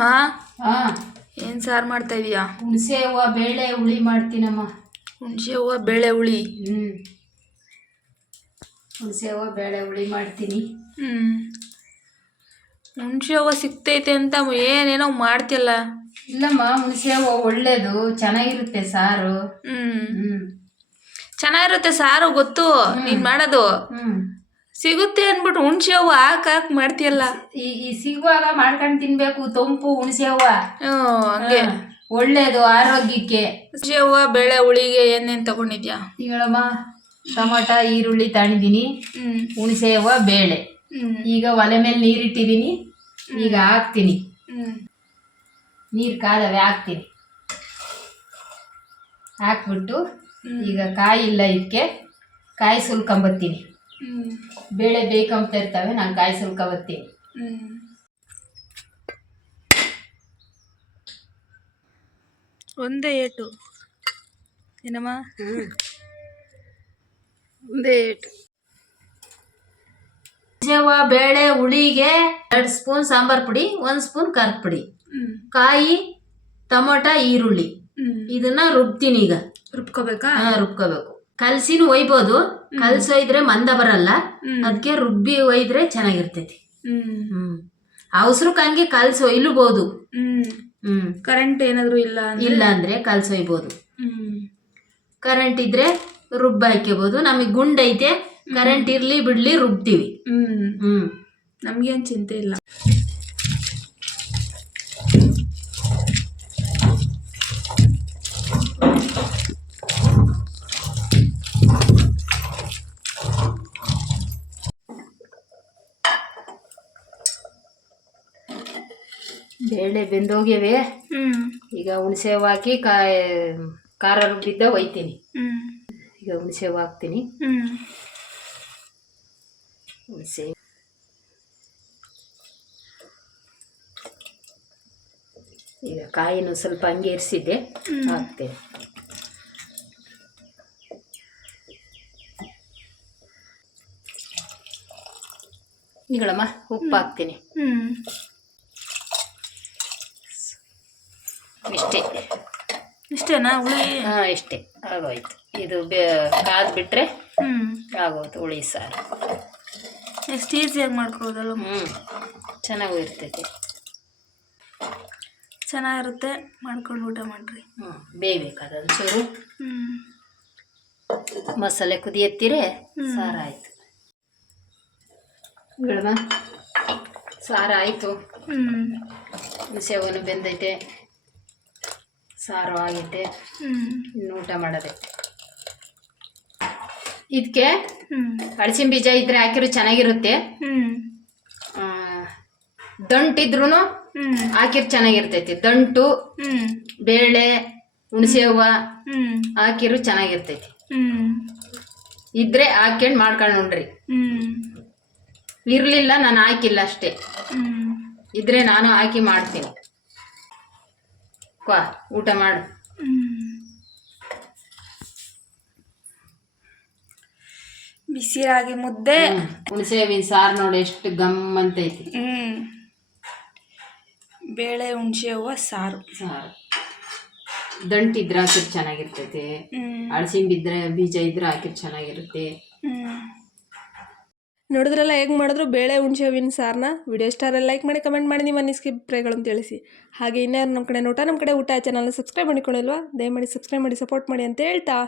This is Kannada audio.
ಮಾ ಹಾ ಏನು ಸಾರು ಮಾಡ್ತಾ ಇದೀಯಾ? ಹುಣಸೆ ಹೂವು ಬೇಳೆ ಹುಳಿ ಮಾಡ್ತೀನಮ್ಮ. ಹುಣಸೆ ಹೂವು ಬೇಳೆ ಹುಳಿ. ಹುಣಸೆ ಹೂವು ಬೇಳೆ ಹುಳಿ ಮಾಡ್ತೀನಿ. ಹುಣಸೆ ಹೂವು ಸಿಗ್ತೈತೆ ಅಂತ ಏನೇನೋ ಮಾಡ್ತಿಯಲ್ಲ. ಇಲ್ಲಮ್ಮ, ಹುಣಸೆ ಹೂವು ಒಳ್ಳೇದು, ಚೆನ್ನಾಗಿರುತ್ತೆ ಸಾರು. ಚೆನ್ನಾಗಿರುತ್ತೆ ಸಾರು, ಗೊತ್ತು ನೀನು ಮಾಡೋದು. ಸಿಗುತ್ತೆ ಅಂದ್ಬಿಟ್ಟು ಹುಣಸೆ ಹೂವು ಹಾಕ್ ಮಾಡ್ತೀಯಲ್ಲ. ಈ ಸಿಗುವಾಗ ಮಾಡ್ಕೊಂಡು ತಿನ್ಬೇಕು. ತಂಪು ಹುಣಸೆ ಹೂವು ಹಂಗೆ ಒಳ್ಳೇದು ಆರೋಗ್ಯಕ್ಕೆ. ಹುಣಸೆ ಹೂವು ಬೇಳೆ ಹುಳಿಗೆ ಏನೇನು ತಗೊಂಡಿದ್ಯಾ? ಈಗಳಮ್ಮ, ಟೊಮಟ ಈರುಳ್ಳಿ ತಗೊಂಡಿದ್ದೀನಿ, ಹುಣಸೆ ಹೂವು ಬೇಳೆ. ಈಗ ಒಲೆ ಮೇಲೆ ನೀರಿಟ್ಟಿದ್ದೀನಿ, ಈಗ ಹಾಕ್ತೀನಿ. ನೀರು ಕಾದವೆ, ಹಾಕ್ತೀನಿ. ಹಾಕ್ಬಿಟ್ಟು ಈಗ ಕಾಯಿ ಇಲ್ಲ, ಇದಕ್ಕೆ ಕಾಯಿ ಸುಲ್ಕೊಂಬತ್ತೀನಿ. ಬೇಳೆ ಬೇಕಂತ ಇರ್ತವೆ, ನಾನು ಕಾಯಿ ಸುಲ್ಕೊಂಬತ್ತೀನಿ. ಒಂದೇ ಏಟು ಏನಮ್ಮ? ಒಂದೇ ಏಟು. ಹುಣಸೆಹೂವು ಬೇಳೆ ಹುಳಿಗೆ 2 ಸ್ಪೂನ್ ಸಾಂಬಾರ್ ಪುಡಿ, 1 ಸ್ಪೂನ್ ಖಾರದ ಪುಡಿ, ಕಾಯಿ, ಟೊಮೊಟ, ಈರುಳ್ಳಿ ಇದನ್ನ ರುಬ್ತೀನಿ. ಈಗ ರುಬ್ಕೋಬೇಕಾ? ರುಬ್ಕೋಬೇಕು. ಕಲ್ಸಿನೂ ಒಯ್ಬೋದು, ಕಲ್ಸೊಯ್ದ್ರೆ ಮಂದ ಬರಲ್ಲ, ಅದಕ್ಕೆ ರುಬ್ಬಿ ಒಯ್ದ್ರೆ ಚೆನ್ನಾಗಿರ್ತೈತಿ. ಅವಸರಕ್ಕೆ ಹಂಗೆ ಕಲ್ಸಿ ಒಯ್ಲುಬಹುದು. ಕರೆಂಟ್ ಏನಾದ್ರು ಇಲ್ಲ ಅಂದ್ರೆ ಕಲ್ಸೊಯ್ಬೋದು. ಕರೆಂಟ್ ಇದ್ರೆ ರುಬ್ಬ ಹಾಕ್ಯಬಹುದು. ನಮಗೆ ಗುಂಡೈತೆ, ಕರೆಂಟ್ ಇರ್ಲಿ ಬಿಡ್ಲಿ ರುಬ್ತೀವಿ. ನಮ್ಗೇನ್ ಚಿಂತೆ ಇಲ್ಲ. ಬೇಳೆ ಬೆಂದೋಗ್ಯವೆ. ಈಗ ಹುಣಸೆ ಹೂವು ಹಾಕಿ ಖಾರ ರುಬ್ಬಿದ್ದ ಒಯ್ತೀನಿ. ಈಗ ಹುಣಸೆ ಹೂವು ಹಾಕ್ತೀನಿ. ಹುಣಸೆ ಈಗ ಕಾಯಿನೂ ಸ್ವಲ್ಪ ಹಂಗೆ ಇರಿಸಿದ್ದೆ, ಹಾಕ್ತೇನೆ. ಈಗಳಮ್ಮ ಉಪ್ಪು ಹಾಕ್ತೀನಿ. ಇಷ್ಟೇನಾ ಹುಳಿ? ಇಷ್ಟೇ ಆಗೋಯ್ತು. ಇದು ಕಾದು ಬಿಟ್ರೆ ಆಗೋಯ್ತು ಹುಳಿ ಸಾರು. ಎಷ್ಟು ಈಸಿಯಾಗಿ ಮಾಡ್ಕೋಬೋದಲ್ಲ. ಚೆನ್ನಾಗೂ ಇರ್ತೈತಿ, ಚೆನ್ನಾಗಿರುತ್ತೆ. ಮಾಡ್ಕೊಂಡು ಊಟ ಮಾಡ್ರಿ. ಬೇಯಬೇಕು ಅದೊಂಚೂರು. ಮಸಾಲೆ ಕುದಿಯತ್ತೀರೆ ಸಾರು ಆಯಿತು. ಬಿಡಮ್ಮ, ಸಾರು ಆಯಿತು. ಹುಣಸೆ ಹೂವು ಬೆಂದೈತೆ, ಸಾರು ಆಗೈತೆ. ಇನ್ನು ಊಟ ಮಾಡೋದೆ. ಇದಕ್ಕೆ ಅಳಸಿನ ಬೀಜ ಇದ್ರೆ ಹಾಕಿರೋ ಚೆನ್ನಾಗಿರುತ್ತೆ. ದಂಟಿದ್ರು ಹಾಕಿರ್ ಚೆನ್ನಾಗಿರ್ತೈತಿ. ದಂಟು ಬೇಳೆ ಹುಣಸೆ ಹೂವು ಹಾಕಿರು ಚೆನ್ನಾಗಿರ್ತೈತಿ. ಇದ್ರೆ ಹಾಕ್ಯಂಡು ಮಾಡ್ಕೊಂಡು ನೋಡ್ರಿ. ಇರ್ಲಿಲ್ಲ, ನಾನು ಹಾಕಿಲ್ಲ ಅಷ್ಟೇ. ಇದ್ರೆ ನಾನು ಹಾಕಿ ಮಾಡ್ತೀನಿ. ಊಟ ಮಾಡು. ಬಿಸಿ ರಾಗಿ ಮುದ್ದೆ, ಹುಣಸೆ ಹೂವಿನ ಸಾರು ನೋಡಿ ಎಷ್ಟು ಗಮ್ಮಂತೈತಿ. ಬೇಳೆ ಹುಣಸೆ ಹೂವು ಸಾರು. ದಂಟಿದ್ರೆ ಹಾಕಿರ್ ಚೆನ್ನಾಗಿರ್ತೈತೆ. ಅಳಸಿನ ಬೀಜ ಇದ್ರೆ ಹಾಕಿರ್ ಚೆನ್ನಾಗಿರುತ್ತೆ. ನೋಡಿದ್ರಲ್ಲ ಹೇಗೆ ಮಾಡಿದ್ರು ಬೇಳೆ ಹುಣಸೆ ಹೂವಿನ ಸಾರನ್ನ. ವಿಡಿಯೋ ಇಷ್ಟಾರೆ ಲೈಕ್ ಮಾಡಿ, ಕಮೆಂಟ್ ಮಾಡಿ, ನಿಮ್ಮ ಅನಿಸಿಕೆಗಳನ್ನು ತಿಳಿಸಿ. ಹಾಗೆ ಇನ್ಯಾರು ನಮ್ಮ ಕಡೆ ಊಟ ಚಾನಲ್ನ ಸಬ್ಸ್ಕ್ರೈಬ್ ಮಾಡಿಕೊಳ್ಳಲ್ವಾ? ದಯಮಾಡಿ ಸಬ್ಸ್ಕ್ರೈಬ್ ಮಾಡಿ, ಸಪೋರ್ಟ್ ಮಾಡಿ ಅಂತ ಹೇಳ್ತಾ